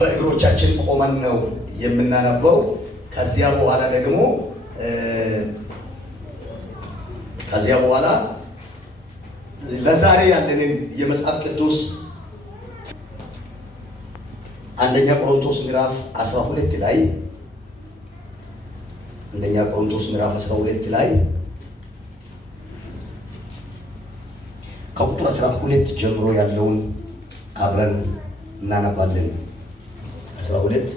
በእግሮቻችን ቆመን ነው የምናነበው። ከዚያ በኋላ ለዛሬ ያለንን የመጽሐፍ ቅዱስ አንደኛ ቆሮንቶስ ምዕራፍ 12 ላይ ከቁጥር 12 ጀምሮ ያለውን አብረን እናነባለን። 12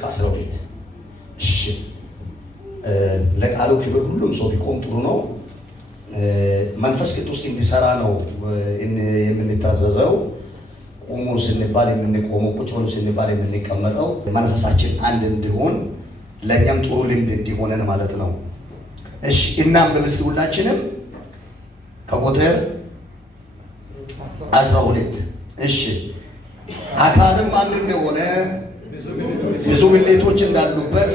ከ12 እሺ። ለቃሉ ክብር ሁሉም ሰው ቢቆም ጥሩ ነው። መንፈስ ቅዱስ እንዲሰራ ነው የምንታዘዘው። ቁሙ ስንባል የምንቆመው፣ ቁጭ በሉ ስንባል የምንቀመጠው መንፈሳችን አንድ እንዲሆን ለእኛም ጥሩ ልምድ እንዲሆነን ማለት ነው። እሺ እናንብብ እስቲ ሁላችንም ከቁጥር 12 እሺ። አካልም አንድ እንደሆነ ብዙ ብልቶች እንዳሉበት፣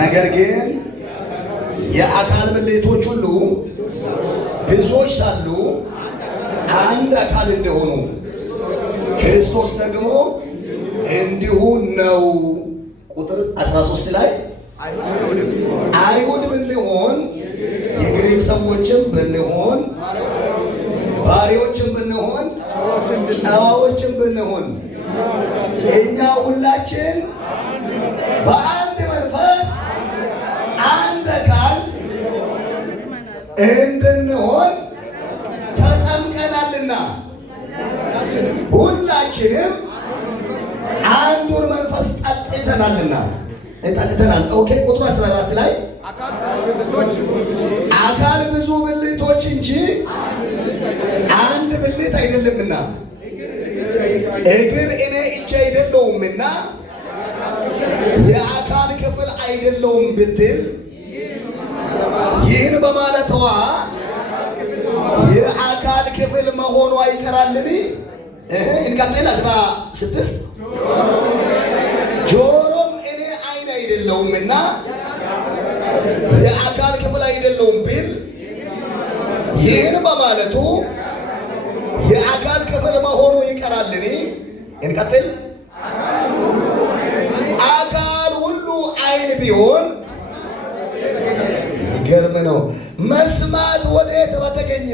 ነገር ግን የአካል ብልቶች ሁሉ ብዙዎች ሳሉ አንድ አካል እንደሆኑ ክርስቶስ ደግሞ እንዲሁ ነው። ቁጥር 13 ላይ አይሁድ ብንሆን የግሪክ ሰዎችም ብንሆን ባሪያዎችም ብንሆን ጨዋዎችም ብንሆን እኛ ሁላችን በአንድ መንፈስ አንድ አካል እንድንሆን ተጠምቀናልና ሁላችንም አንዱን መንፈስ ጠጥተናልና ጠጥተናል። ኦኬ ቁጥር 14 ላይ አካል ብዙ ብልቶች እንጂ አንድ ብልት አይደለምና፣ እግር እኔ እጅ አይደለሁምና የአካል ክፍል አይደለሁም ብትል ይህን በማለትዋ የአካል ክፍል መሆኗ ይቀራልን? እንቀጥል። 16 ጆሮም እኔ አይን አይደለሁምና የአካል ክፍል አይደለሁም ቢል ይህን በማለቱ የአካል ክፍል መሆኑ ይቀራልን? እንቀጥል። አካል ሁሉ አይን ቢሆን ይገርም ነው። መስማት ወዴት በተገኘ?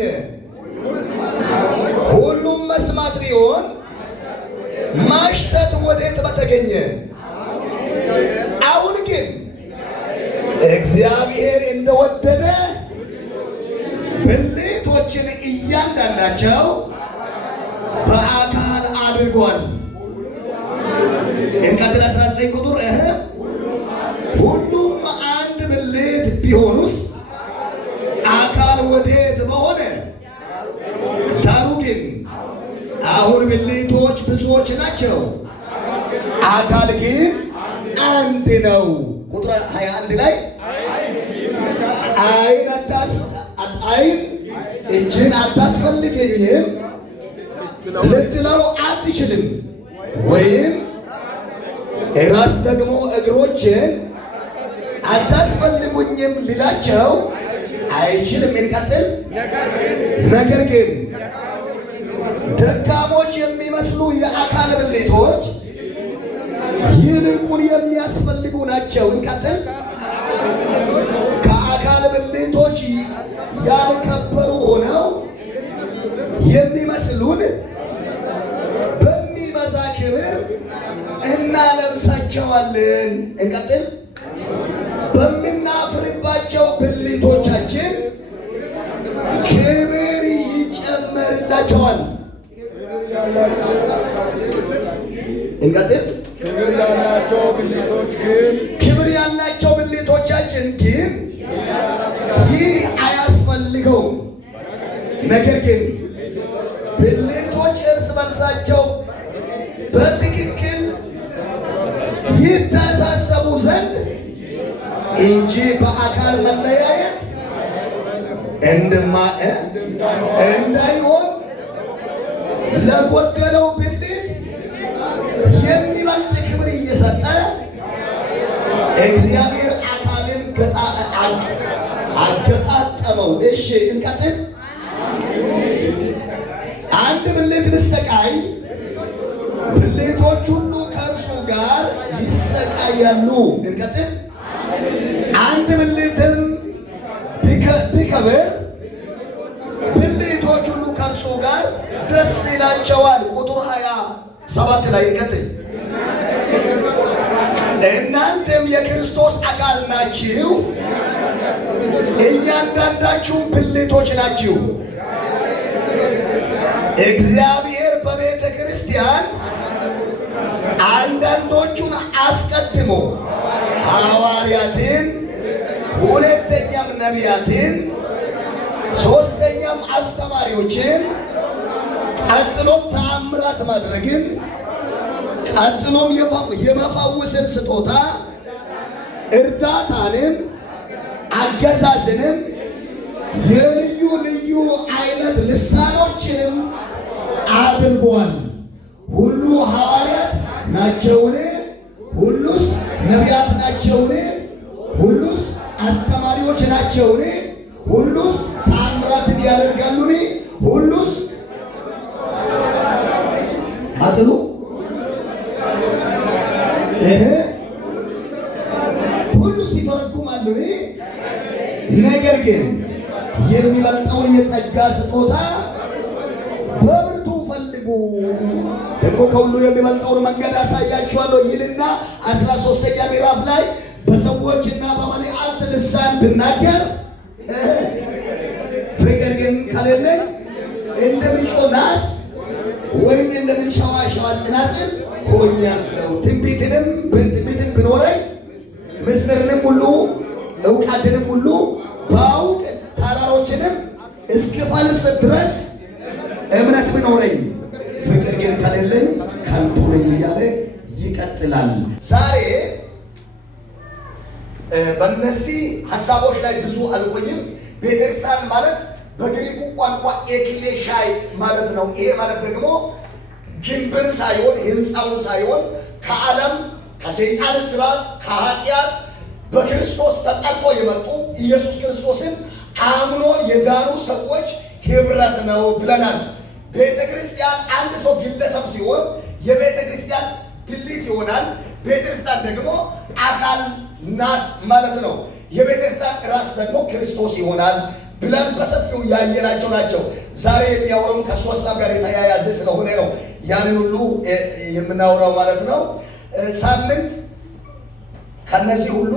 ሁሉም መስማት ቢሆን ማሽተት ወዴት በተገኘ? አሁን ግን እግዚአብሔር እንደወደደ ብልቶችን እያንዳንዳቸው በአካል አድርጓል። እንቀጥል። 19 ቁጥር ሁሉም አንድ ብልት ቢሆኑስ አካል ወዴት በሆነ? ዳሩ ግን አሁን ብልቶች ብዙዎች ናቸው፣ አካል ግን አንድ ነው። ቁጥር 21 ላይ አይን እጅን አታስፈልገኝም ልትለው አትችልም፣ ወይም ራስ ደግሞ እግሮችን አታስፈልጉኝም ሊላቸው አይችልም። እንቀጥል። ነገር ግን ደካሞች የሚመስሉ የአካል ብልቶች ይልቁን የሚያስፈልጉ ናቸው። እንቀጥል። ከአካል ብልቶች ያልከበሩ ሆነው የሚመስሉን በሚበዛ ክብር እናለብሳቸዋለን። እንቀጥል። በምናፍርባቸው ብልቶቻችን ክብር ይጨመርላቸዋል። እንቀጥል። ክብር ያላቸው ብልቶቻችን ግን ይህ አያስፈልገውም። ነገር ግን ብልቶች እርስ በርሳቸው በትክክል ይተሳሰቡ ዘንድ እንጂ በአካል መለያየት እንዳይሆን ለጎደለው ብልት የሚበልጥ ክብር እየሰጠ እግዚአብሔር አካልን አገጣጠመው። እሺ እንቀጥል። አንድ ብልት ቢሰቃይ ብልቶች ሁሉ ከእርሱ ጋር ይሰቃያሉ። እንቀጥል። አንድ ብልትም ቢከብር ብልቶች ሁሉ ከእርሱ ጋር ደስ ይላቸዋል። ቁጥር 27 ላይ እንቀጥል። እናንተም የክርስቶስ አካል ናችሁ፣ እያንዳንዳችሁም ብልቶች ናችሁ። እግዚአብሔር በቤተ ክርስቲያን አንዳንዶቹን አስቀድሞ ሐዋርያትን፣ ሁለተኛም ነቢያትን፣ ሦስተኛም አስተማሪዎችን፣ ቀጥሎም ተአምራት ማድረግን፣ ቀጥሎም የመፈወስን ስጦታ፣ እርዳታንም፣ አገዛዝንም፣ የልዩ ልዩ አይነት ልሳኖችንም አድርጓል። ሁሉ ሐዋርያት ናቸውን? ሁሉስ ነቢያት ናቸውን? ሁሉስ አስተማሪዎች ናቸውን? ሁሉስ ተአምራትን ያደርጋሉን? ሁሉስ ቀጥሉ ሁሉስ ይተረጉማሉን? ነገር ግን የሚበልጠውን የጸጋ ስጦታ በብርቱ ፈልጉ፣ ደግሞ ከሁሉ የሚበልጠውን መንገድ አሳያችኋለሁ ይልና 13ኛ ምዕራፍ ላይ በሰዎችና በመላእክት ልሳን ብናገር ፍቅር ግን ከሌለኝ እንደሚጮህ ናስ ወይም እንደሚንሸዋሸዋ ጽናጽል ሆኛለሁ። ትንቢትንም ብኖረኝ ምስጢርንም ሁሉ እውቀትንም ሁሉ ባውቅ ተራሮችንም እስክፈልስ ድረስ እምነት ቢኖረኝ ፍቅር ግን ከሌለኝ ከንቱ ነኝ እያለ ይቀጥላል። ዛሬ በእነዚህ ሀሳቦች ላይ ብዙ አልቆይም። ቤተክርስቲያን ማለት በግሪኩ ቋንቋ ኤክሌሻይ ማለት ነው። ይሄ ማለት ደግሞ ግንብን ሳይሆን ህንፃውን ሳይሆን ከዓለም ከሰይጣን ስርዓት ከኃጢአት በክርስቶስ ተጠርቶ የመጡ ኢየሱስ ክርስቶስን አምኖ የዳኑ ሰዎች ህብረት ነው ብለናል። ቤተ ክርስቲያን አንድ ሰው ግለሰብ ሲሆን የቤተ ክርስቲያን ብልት ይሆናል። ቤተ ክርስቲያን ደግሞ አካል ናት ማለት ነው። የቤተ ክርስቲያን ራስ ደግሞ ክርስቶስ ይሆናል ብለን በሰፊው ያየናቸው ናቸው። ዛሬ የሚያወራው ከእሱ ሀሳብ ጋር የተያያዘ ስለሆነ ነው ያንን ሁሉ የምናወራው ማለት ነው። ሳምንት ከነዚህ ሁሉ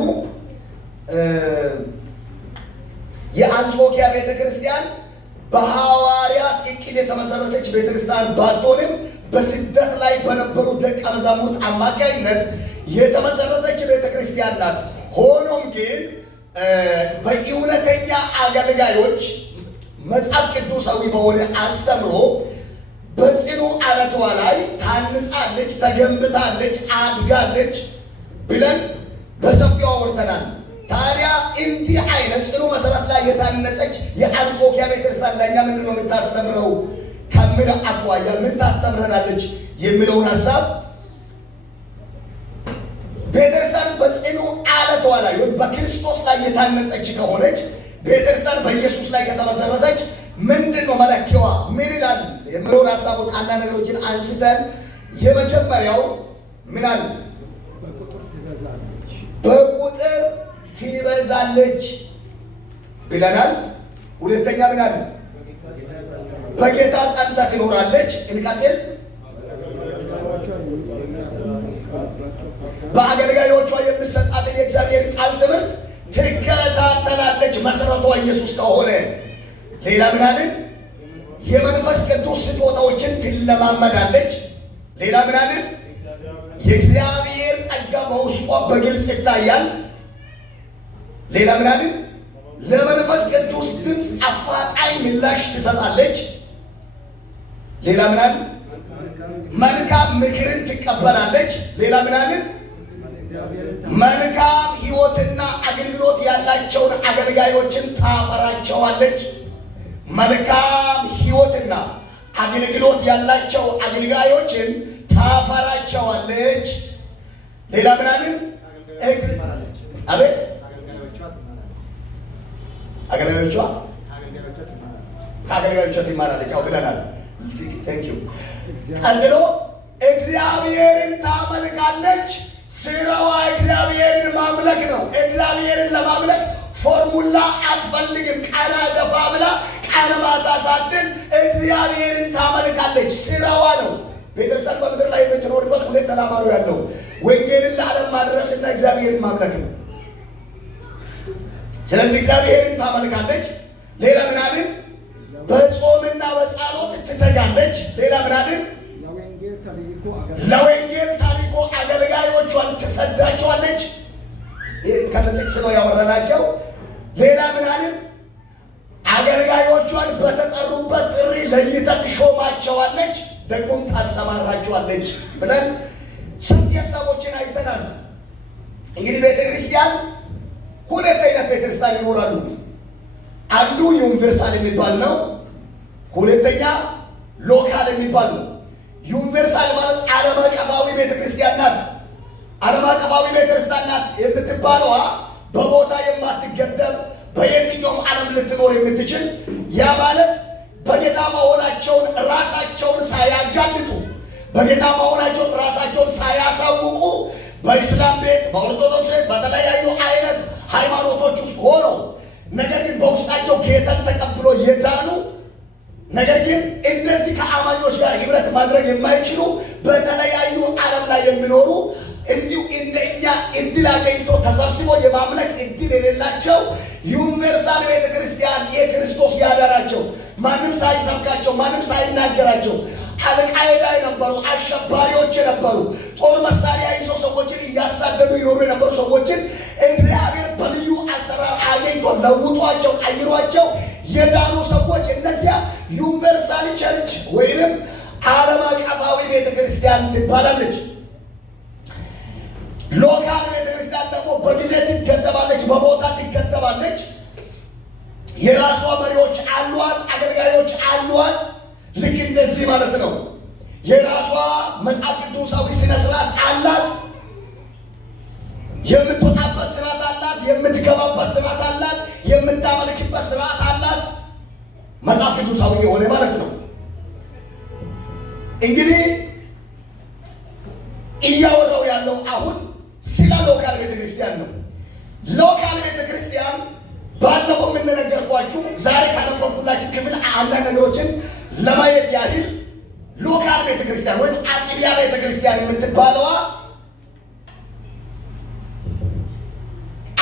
የአንጾኪያ ቤተ ክርስቲያን በሐዋርያት ዕቅድ የተመሰረተች ቤተ ክርስቲያን ባትሆንም በስደት ላይ በነበሩ ደቀ መዛሙርት አማካይነት የተመሰረተች ቤተ ክርስቲያን ናት። ሆኖም ግን በእውነተኛ አገልጋዮች መጽሐፍ ቅዱሳዊ በሆነ አስተምሮ በጽኑ ዓለቷ ላይ ታንጻለች፣ ተገንብታለች፣ አድጋለች ብለን በሰፊው አውርተናል። ታዲያ እንዲህ አይነት ጽኑ መሰረት ላይ የታነጸች የአንጾኪያ ቤተክርስቲያን ለእኛ ምንድን ነው የምታስተምረው ከሚል አኳያ ምን ታስተምረናለች የሚለውን ሀሳብ ቤተክርስቲያን በጽኑ ዓለቷ ላይ ወይም በክርስቶስ ላይ የታነጸች ከሆነች ቤተክርስቲያን በኢየሱስ ላይ ከተመሰረተች ምንድን ነው መለኪያዋ ምን ይላል የሚለውን ሀሳቡን አንዳንድ ነገሮችን አንስተን የመጀመሪያው ምን አለ? በቁጥር ትበዛለች ብለናል። ሁለተኛ ምን አለ? በጌታ ጸንታ ትኖራለች። እንቀጥል። በአገልጋዮቿ የምትሰጣትን የእግዚአብሔር ቃል ትምህርት ትከታተላለች። መሰረቷ ኢየሱስ ከሆነ ሌላ ምን አለ? የመንፈስ ቅዱስ ስጦታዎችን ትለማመዳለች። ሌላ ምን አለ? የእግዚአብሔር ጸጋ በውስጧ በግልጽ ይታያል። ሌላ ምን አለ? ለመንፈስ ቅዱስ ድምፅ አፋጣኝ ምላሽ ትሰጣለች። ሌላ ምን አለ? መልካም ምክርን ትቀበላለች። ሌላ ምን አለ? መልካም ሕይወትና አገልግሎት ያላቸውን አገልጋዮችን ታፈራቸዋለች። መልካም ሕይወትና አገልግሎት ያላቸው አገልጋዮችን ታፈራቸዋለች። ሌላ ምን አለ? አቤት አገልጋዮቿ ከአገልጋዮቿ ትማራለች። ያው ብለናል። ቀጥሎ እግዚአብሔርን ታመልካለች። ስራዋ እግዚአብሔርን ማምለክ ነው። እግዚአብሔርን ለማምለክ ፎርሙላ አትፈልግም። ቀና ደፋ ብላ ቀን ማታ ሳትል እግዚአብሔርን ታመልካለች። ስራዋ ነው። ቤተክርስቲያን በምድር ላይ የምትኖርበት ሁለት ዓላማ ነው ያለው። ወንጌልን ለዓለም ማድረስና እግዚአብሔርን ማምለክ ነው። ስለዚህ እግዚአብሔርን ታመልካለች። ሌላ ምን አልን? በጾምና በጸሎት ትተጋለች። ሌላ ምን አልን? ለወንጌል ታሪኮ አገልጋዮቿን ትሰዳቸዋለች። ከጥቅስ ነው ያወረናቸው። ሌላ ምን አልን? አገልጋዮቿን በተጠሩበት ጥሪ ለይታ ትሾማቸዋለች፣ ደግሞም ታሰማራቸዋለች ብለን ሰፊ ሀሳቦችን አይተናል። እንግዲህ ቤተክርስቲያን ሁለት አይነት ቤተክርስቲያን ይኖራሉ። አንዱ ዩኒቨርሳል የሚባል ነው። ሁለተኛ ሎካል የሚባል ነው። ዩኒቨርሳል ማለት ዓለም አቀፋዊ ቤተክርስቲያን ናት። ዓለም አቀፋዊ ቤተክርስቲያን ናት የምትባለዋ በቦታ የማትገደብ በየትኛውም ዓለም ልትኖር የምትችል ያ ማለት በጌታ መሆናቸውን ራሳቸውን ሳያጋልጡ በጌታ መሆናቸውን ራሳቸውን ሳያሳውቁ በእስላም ቤት፣ በኦርቶዶክስ ቤት፣ በተለያዩ አይነት ሃይማኖቶች ውስጥ ሆነው ነገር ግን በውስጣቸው ጌታን ተቀብሎ የዳኑ ነገር ግን እንደዚህ ከአማኞች ጋር ህብረት ማድረግ የማይችሉ በተለያዩ ዓለም ላይ የሚኖሩ እንዲሁ እንደኛ እድል አገኝቶ ተሰብስቦ የማምለክ እድል የሌላቸው ዩኒቨርሳል ቤተክርስቲያን የክርስቶስ ያዳናቸው ማንም ሳይሰብካቸው ማንም ሳይናገራቸው አልቃይዳ የነበሩ አሸባሪዎች የነበሩ ጦር መሳሪያ ይዞ ሰዎችን እያሳደዱ ይኖሩ የነበሩ ሰዎችን እግዚአብሔር በልዩ አሰራር አገኝቶ ለውጧቸው ቀይሯቸው የዳኑ ሰዎች እነዚያ ዩኒቨርሳል ቸርች ወይንም ዓለም አቀፋዊ ቤተክርስቲያን ትባላለች። ሎካል ቤተክርስቲያን ደግሞ በጊዜ ትገደባለች፣ በቦታ ትገደባለች። የራሷ መሪዎች አሏት፣ አገልጋዮች አሏት። ልክ እንደዚህ ማለት ነው። የራሷ መጽሐፍ ቅዱሳዊ ስነ ስርዓት አላት። የምትወጣበት ስርዓት አላት፣ የምትገባበት ስርዓት አላት፣ የምታመልክበት ስርዓት አላት። መጽሐፍ ቅዱሳዊ የሆነ ማለት ነው። እንግዲህ እያወራው ያለው አሁን ስለ ሎካል ቤተክርስቲያን ነው። ሎካል ቤተክርስቲያን ባለፈው የምንነገርኳችሁ ዛሬ ካነበብኩላችሁ ክፍል አንዳንድ ነገሮችን ለማየት ያህል ሎካል ቤተክርስቲያን ወይም አጥቢያ ቤተክርስቲያን የምትባለዋ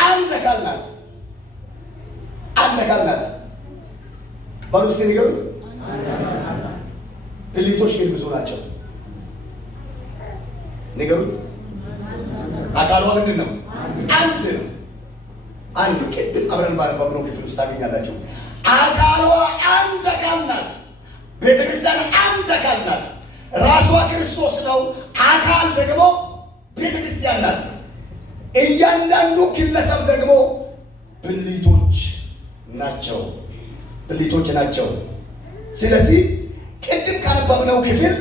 አንድ አካል ናት። አንድ አካል ናት። ባሉ እስኪ ንገሩኝ። ብልቶች ግን ብዙ ናቸው። ንገሩኝ። አካሏ ምንድን ነው? አንድ ነው። አንድ ቅድም አብረን ባነበብነው ክፍል ውስጥ ታገኛላችሁ። አካሏ አንድ አካል ናት። ቤተክርስቲያን አንድ አካል ናት። ራሷ ክርስቶስ ነው። አካል ደግሞ ቤተክርስቲያን ናት። እያንዳንዱ ግለሰብ ደግሞ ብልቶች ናቸው። ብልቶች ናቸው። ስለዚህ ቅድም ካነበብነው ክፍል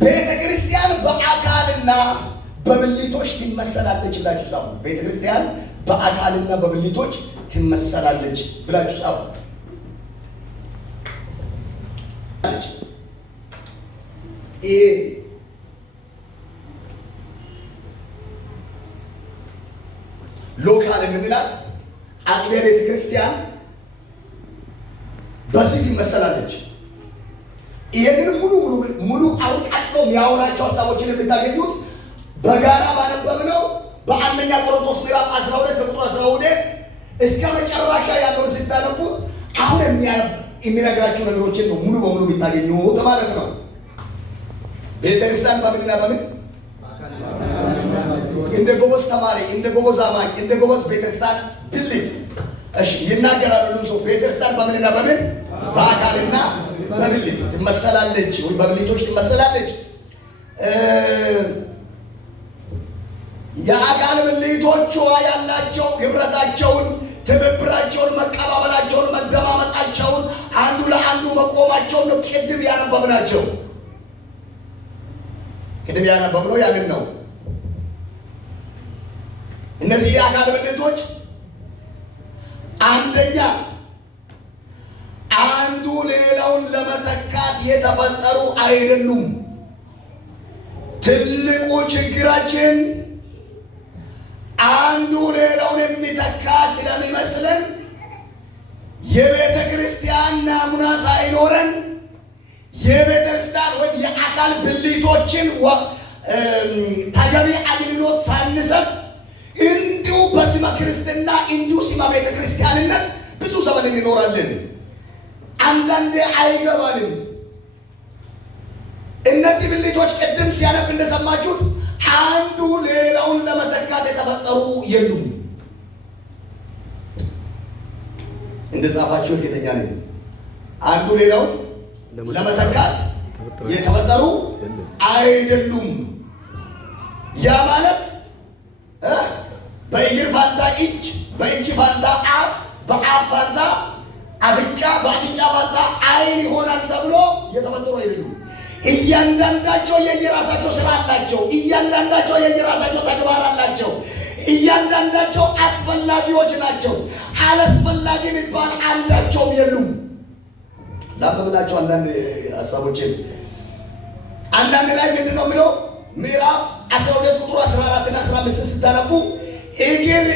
ቤተክርስቲያን በአካልና በብልቶች ትመሰላለች ብላችሁ ጻፉ። ቤተክርስቲያን በአካልና በብልቶች ትመሰላለች ብላችሁ ጻፉ። ይሄ ሎካል የምንላት አጥቢያ ቤተክርስቲያን በዚህ ትመሰላለች። ይሄንን ሙሉ አውቃለሁ የሚያወራቸው ሀሳቦችን የምታገኙት በጋራ ባነበብነው በአንደኛ ቆሮንቶስ ምዕራፍ 12 ቁጥር 12 እስከ መጨረሻ ያለውን ስታነቡት አሁን የሚነግራቸው ነገሮችን ነው ሙሉ በሙሉ የሚታገኙት ማለት ነው። ቤተክርስቲያን በምንና በምን እንደ ጎበዝ ተማሪ፣ እንደ ጎበዝ አማኝ፣ እንደ ጎበዝ ቤተክርስቲያን ብልት እሺ ይናገራሉ። ሰው ቤተክርስቲያን በምንና በምን በአካልና በብልት ትመሰላለች ወይ በብልቶች ትመሰላለች። የአካል ብልቶቿ ያላቸው ህብረታቸውን፣ ትብብራቸውን፣ መቀባበላቸውን፣ መደማመጣቸውን፣ አንዱ ለአንዱ መቆማቸውን ነው ቅድም ያነበብናቸው። ቅድም ያነበብነው ያንን ነው። እነዚህ የአካል ብልቶች አንደኛ አንዱ ሌላውን ለመተካት የተፈጠሩ አይደሉም። ትልቁ ችግራችን አንዱ ሌላውን የሚተካ ስለሚመስለን የቤተ ክርስቲያን ናሙና ሳይኖረን የቤተ ክርስቲያን ወይ የአካል ብልቶችን ተገቢ አገልግሎት ሳንሰጥ እንዲሁ በስመ ክርስትና እንዲሁ ስመ ቤተ ክርስቲያንነት ብዙ ዘመን እንኖራለን። አንዳንዴ አይገባንም። እነዚህ ብልቶች ቅድም ሲያነብ እንደሰማችሁት አንዱ ሌላውን ለመተካት የተፈጠሩ የሉም። እንደጻፋችሁ እርግጠኛ ነኝ። አንዱ ሌላውን ለመተካት የተፈጠሩ አይደሉም። ያ ማለት በእግር ፋንታ እጅ፣ በእጅ ፋንታ አፍ፣ በአፍ ፋንታ አፍንጫ፣ በአፍንጫ ፋንታ ዓይን ይሆናል ተብሎ የተፈጠሩ አይደሉም። እያንዳንዳቸው የየራሳቸው ስራ አላቸው። እያንዳንዳቸው የየራሳቸው ተግባር አላቸው። እያንዳንዳቸው አስፈላጊዎች ናቸው። አላስፈላጊ የሚባል አንዳቸውም የሉም። ላንብብላችሁ አንዳንድ ሀሳቦችን። አንዳንድ ላይ ምንድን ነው የሚለው? ምዕራፍ 12 ቁጥሩ 14 እና 15 ስታነቡ እግር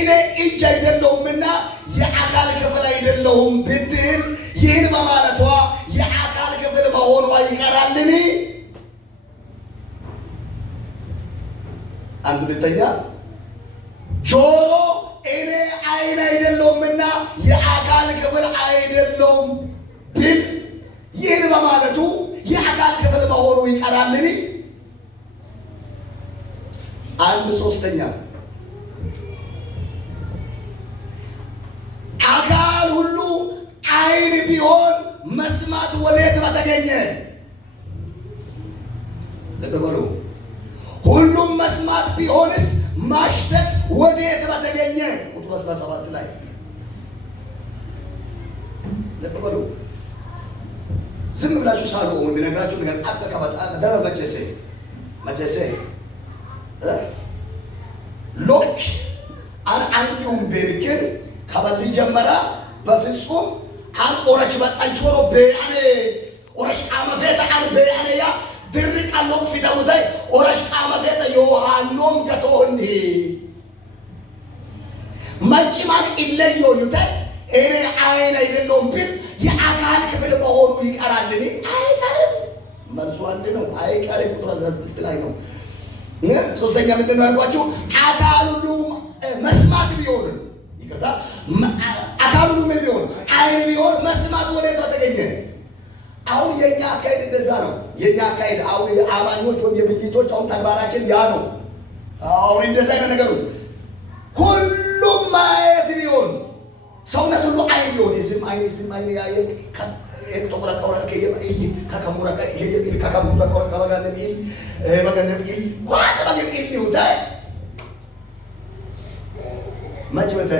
እኔ እጅ አይደለሁምና የአካል ክፍል አይደለሁም ብትል ይህን በማለቷ የአካል ክፍል መሆኗ ይቀራልን? አንድ ሁለተኛ ጆሮ እኔ ዓይን አይደለሁምና የአካል ክፍል አይደለሁም ብል ይህን በማለቱ የአካል ክፍል መሆኑ ይቀራልን? አንድ ሶስተኛ አካል ሁሉ ዓይን ቢሆን መስማት ወዴት በተገኘ? ልብ በሉ። ሁሉም መስማት ቢሆንስ ማሽተት ወዴት በተገኘ? ቁጥር 17 ላይ ልብ በሉ። ዝም ብላችሁ ሳሉ የሚነግራችሁ ነገር አበቃ ደረ መጨሴ ሎክ አንዲሁም ቤርክን ከበል ጀመራ በፍጹም አን ኦረሽ በጣንች ወሮ በአኔ ኦረሽ ቃመፈታ አን በአኔ ያ ድርቃሎም ሲደሙታይ ኦረሽ ቃመፈታ ዮሐኖም ከቶኒ ማጭማን ኢለዮ ይታይ እኔ ዓይን አይደለሁም ቢል የአካል ክፍል መሆኑ ይቀራልን? አይቀርም። መልሱ አንድ ነው። አይቀርም። ቁጥር 16 ላይ ነው። ሶስተኛ ምንድን ነው ያልኳችሁ? አካል ሁሉ መስማት ቢሆን ይቅርታ፣ አካል ሁሉ ምን ቢሆን? ዓይን ቢሆን መስማት ወዴት በተገኘ? አሁን የኛ አካሄድ እንደዛ ነው። የኛ አካሄድ አሁን የአማኞች ወይም የብልቶች አሁን ተግባራችን ያ ነው። አሁን እንደዛ አይነት ነገሩ ሁሉም ማየት ቢሆን ሰውነት ሁሉ ዓይን ቢሆን ዝም ዓይን ያየ ከቶራ ከወራ ከየማይል ከከሙራ ከየሚል ከከሙራ ከወራ ከበጋለም ይል በገነብ ይል ዋት በገነብ ይል ይውዳይ ማጅበተ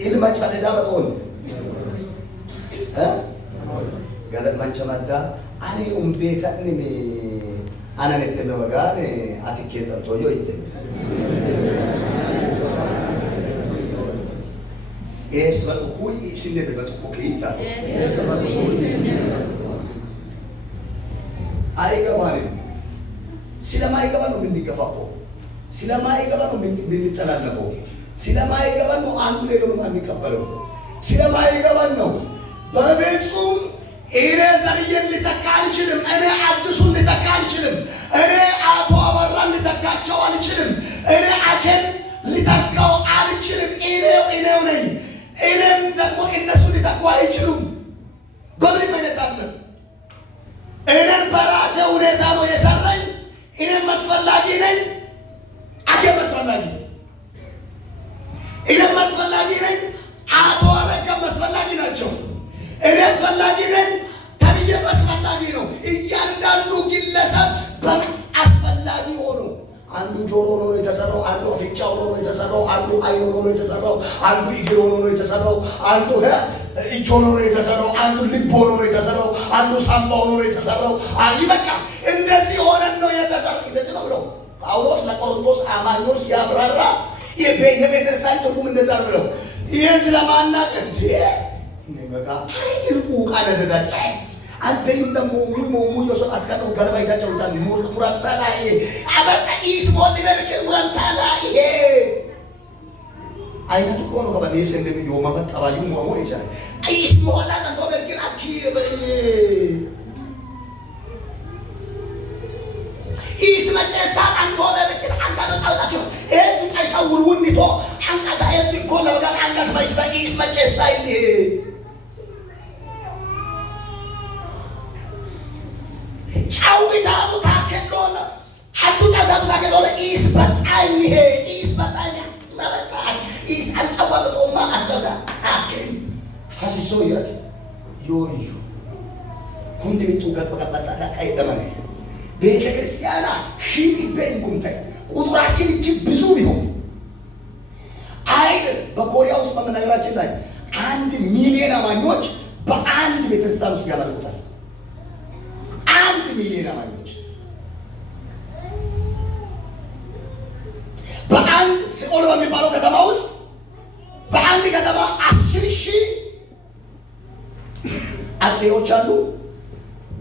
ኢል ማጅበዳ በቆን ጋለም ማንቸማዳ አኔ ኡምቤታ ንሜ አናነት ነው በጋኔ አትኬት ተንቶዮ ይደ ኤስ በቁይ ሲነብ በቁይ ይታ አይገባንም። ስለማይገባ ነው የምንገፋፈው። ስለማይገባ ነው የምንጠላለፈው። ስለማይገባ ነው አንዱ ሌላውን የሚቀበለው። ስለማይገባ ነው በፍጹም እኔ ዘርዬን ልተካ አልችልም። እኔ አዲሱን ልተካ አልችልም። እኔ አቶ አበራን ልተካቸው አልችልም። እኔ አኬን ልተካው አልችልም። እኔው ነኝ። እኔም ደግሞ እነሱ ሊተኩ አይችሉም። በምንም አይነት አለ እኔን በራሴ ሁኔታ ነው የሰራኝ። እኔም አስፈላጊ ነኝ። አኬም አስፈላጊ ነኝ። እኔም አስፈላጊ ነኝ። አቶ አረጋም አስፈላጊ ናቸው። እኔ አስፈላጊ ነኝ። ተብዬም አስፈላጊ ነው። እያንዳንዱ ግለሰብ አስፈላጊ ሆኖ አንዱ ጆሮ ሆኖ ነው የተሰራው፣ አንዱ አፍንጫ ሆኖ ነው የተሰራው፣ አንዱ ዓይን ሆኖ ነው የተሰራው፣ አንዱ እግር ሆኖ ነው የተሰራው፣ አንዱ እጅ ሆኖ ነው የተሰራው፣ አንዱ ልብ ሆኖ ነው የተሰራው፣ አንዱ ሳምባ ሆኖ ነው የተሰራው። በቃ እንደዚህ ሆነን ነው የተሰራው። እንደዚህ ነው ብለው ጳውሎስ ለቆሮንቶስ አማኞች ሲያብራራ የቤተክርስቲያን ትርጉም እንደዛ ነው ብለው ይህን ስለማናቅ እንዴ በቃ ይልቁ ቃል ደዳቻ አንተም ደግሞ ሙሙ የሶጣት ከነው ገለባ ይታጨውታል ሙራታ ላይ አበቃ ይስሞል በልከ ሙራታ ላይ ይሄ አይነት እኮ ነው ከበኔስ እንደሚው ማበጣባዩ ሙሙ ይቻላል ይስሞላ አንተ በርግን አኪ ይስመጨሳ አንተ በርግን አንተ ነው ታውቃችሁ ይሄ ዱቃይታው ውልውልቶ አንተ ታየት እኮ ለበጋ አንተ ማይስታ ይስመጨሳ ይሄ ጫውታቱ ታከሎለ ሐዱ ጫውታቱ ታከሎለ ይስበጣኝ ይሄ ይስበጣኝ ለበቃት ይስ አንጫዋለውማ አንጫዳ አከኝ ሐሲሶ ይላል ዮዮ ሁንድ ቢቱ ገበቀበጣ ዳቃይ ደመነ ቤተ ክርስቲያና ሺት በእንኩምታይ ቁጥራችን እጅግ ብዙ ቢሆን አይደል በኮሪያ ውስጥ በመናገራችን ላይ 1 ሚሊዮን አማኞች በአንድ ቤተክርስቲያን ውስጥ ያመልኩታል 1 ሚሊዮን አማኞች በአንድ ሲኦል በሚባለው ከተማ ውስጥ በአንድ ከተማ 10,000 አጥቢያዎች አሉ።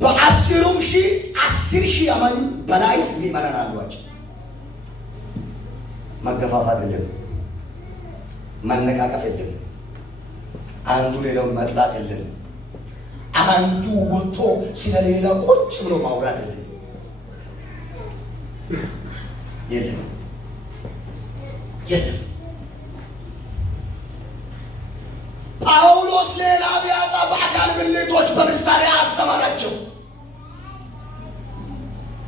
በ10,000 10,000 አማኝ በላይ ምዕመናን አሏቸው። መገፋፋት የለም፣ መነቃቀፍ የለም፣ አንዱ ሌላውን መጥላት የለም። አንዱ ወጥቶ ስለሌላ ቁጭ ብሎ ማውራት የለም። ጳውሎስ ሌላ ቢያጣ በአካል ብልቶች በምሳሌ አስተማራቸው።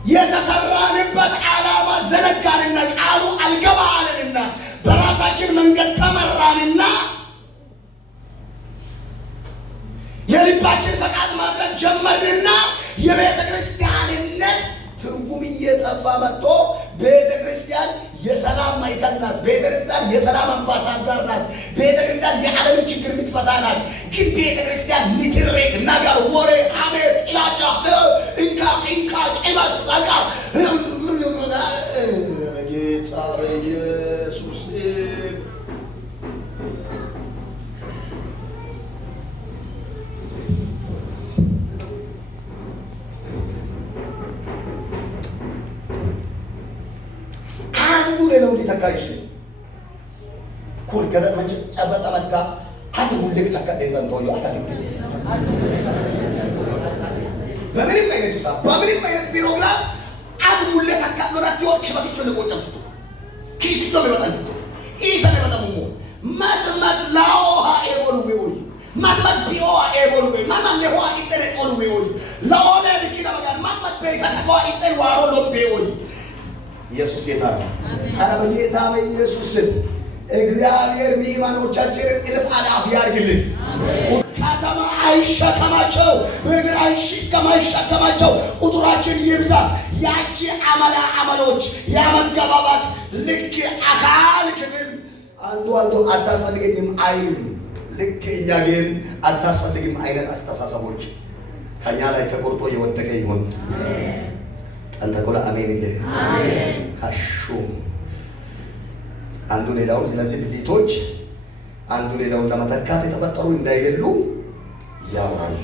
የተሰራንበት ዓላማ ዘነጋንና ቃሉ አልገባ አለንና በራሳችን መንገድ ተመራንና የልባችን ፈቃድ ማድረግ ጀመርንና የቤተ ክርስቲያንነት ትርጉም እየጠፋ መጥቶ ቤተ ክርስቲያን የሰላም ማዕከል ናት። ቤተ ክርስቲያን የሰላም አምባሳደር ናት። ቤተ ክርስቲያን የዓለም ችግር የምትፈታ ናት። ግን ቤተ ክርስቲያን ንትርክ፣ ነገር፣ ወሬ፣ ሐሜት፣ ጥላቻ፣ እንካ ቂመስ በቃ በጌታ በኢየሱስ አንዱ ሌላው ሊተካይሽ ኩል ገደ መንጭ ጨበጣ መጣ አት ሙልክ ተከደኝ ተንቶዩ አታከኝ በምንም አይነት ሂሳብ በምንም አይነት ቢሮግራም አት ሙልክ ተከደራት ይወርክ በኪቾ ለቆጨምቱ ኪስቶ በመጣንቱ ኢሰነ በጣሙ ማጥማት ላኦሃ ኤቦሉ ወይ ማጥማት ቢኦሃ ኤቦሉ ወይ ማማን ለሆ ኢተረ ኤቦሉ ወይ ላኦለ ቢኪና ማጋር ማጥማት በይታ ተቋ ኢተር ዋሮ ሎምቤ ወይ ኢየሱስ ጌታ ነው። አረ በጌታ በኢየሱስ እግዚአብሔር ምዕመናኖቻችንን እልፍ አላፍ ያርግልን። አሜን። ከተማ አይሸከማቸው በእግር አይሸከማቸው ቁጥራችን ይብዛ። ያቺ አመሎች ያመገባባት ልክ አካል ክፍል አንዱ አታስፈልገኝም አይልም። ልክ እኛ ግን አታስፈልግም አይነት አስተሳሰቦች ከኛ ላይ ተቆርጦ የወደቀ ይሁን። አሜን። አንተ ቆላ አሜን ይልህ አሜን። አሹም አንዱ ሌላውን ስለዚህ ብልቶች አንዱ ሌላውን ለመተካት የተፈጠሩ እንዳይደሉ ያወራል።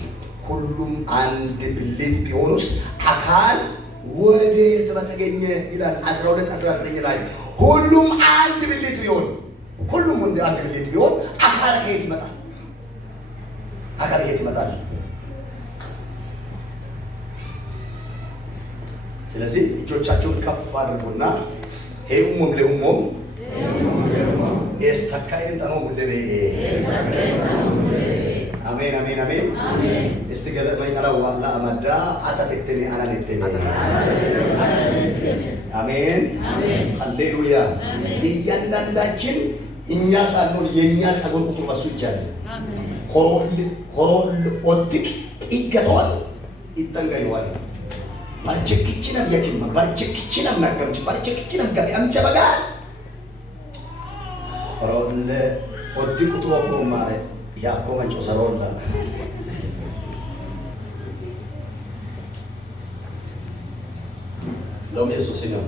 ሁሉም አንድ ብልት ቢሆኑስ አካል ወዴት በተገኘ ይላል 12:19 ላይ ሁሉም አንድ ብልት ቢሆን አንድ ብልት ቢሆን አካል ከየት ይመጣል? ስለዚህ እጆቻቸውን ከፍ አድርጉና ሄኡም ለኡም ኤስተካይን ተኖ ሙለቤ አሜን አሜን አሜን አሜን እስቲገደ ማይቀላው ዋላ አመዳ አታተክተኒ አናነተኒ አሜን አሜን ሃሌሉያ እያንዳንዳችን እኛ ሳንሆን የኛ ጸጉር ቁጥር በሱ ይጃል ኮሮል ኦቲክ ይገቷል ይጠንቀይዋል ባርቸክችንም የኪማ ባርቸክችንም ነገርች ባርቸክችንም ጋር አምጨበጋ ኮሮል ኦቲክ ቁጥር ወቆ ማረ ያኮ መንጮ ሰሮላ ሎም ኢየሱስ ነው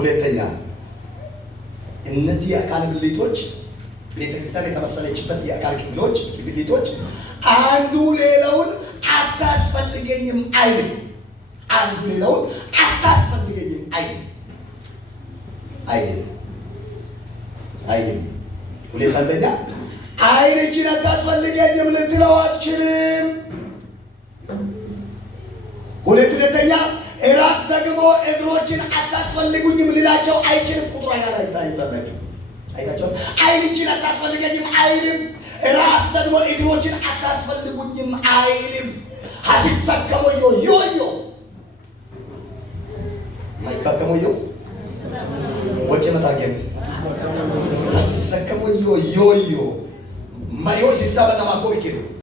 ሁለተኛ እነዚህ የአካል ብልቶች ቤተክርስቲያን የተመሰለችበት የአካል ብልቶች አንዱ ሌላውን አታስፈልገኝም አይልም። አንዱ ሌላውን አታስፈልገኝም አይልም። ሁለተኛ አይን እጅን አታስፈልገኝም ልትለው አትችልም። ሁለተኛ ራስ ደግሞ እግሮችን አታስፈልጉኝም ልላቸው አይችልም። ቁጥሩ አይታችሁ አይን እጅን አታስፈልገኝም አይልም። ራስ ደግሞ እግሮችን አታስፈልጉኝም አይልም። ሀሲሰከሞዮ ዮዮ ማይካከሞዮ ወጭ መታገም ሀሲሰከሞዮ ዮዮ ማዮ ሲሳበ ተማኮ ይኬዱ